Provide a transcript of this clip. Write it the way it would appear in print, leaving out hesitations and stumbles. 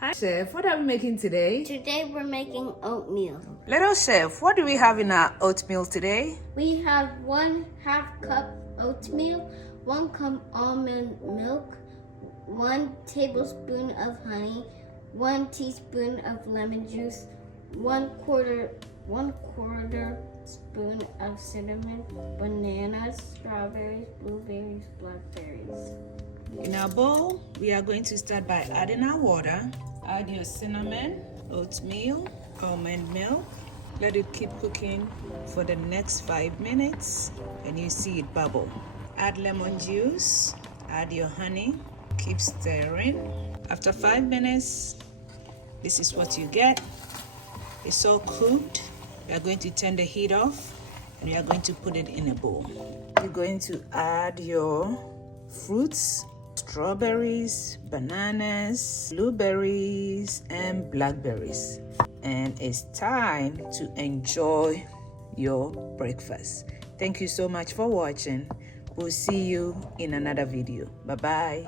Hi Chef, what are we making today? Today we're making oatmeal. Little Chef, what do we have in our oatmeal today? We have 1/2 cup oatmeal, 1 cup almond milk, 1 tablespoon of honey, 1 teaspoon of lemon juice, 1/4 spoon of cinnamon, bananas, strawberries, blueberries, blackberries. In our bowl, we are going to start by adding our water. Add your cinnamon, oatmeal, almond milk. Let it keep cooking for the next 5 minutes and you see it bubble. Add lemon juice, add your honey, keep stirring. After 5 minutes, this is what you get. It's all cooked. We are going to turn the heat off and we are going to put it in a bowl. You're going to add your fruits, strawberries, bananas, blueberries, and blackberries. And it's time to enjoy your breakfast. Thank you so much for watching. We'll see you in another video. Bye-bye.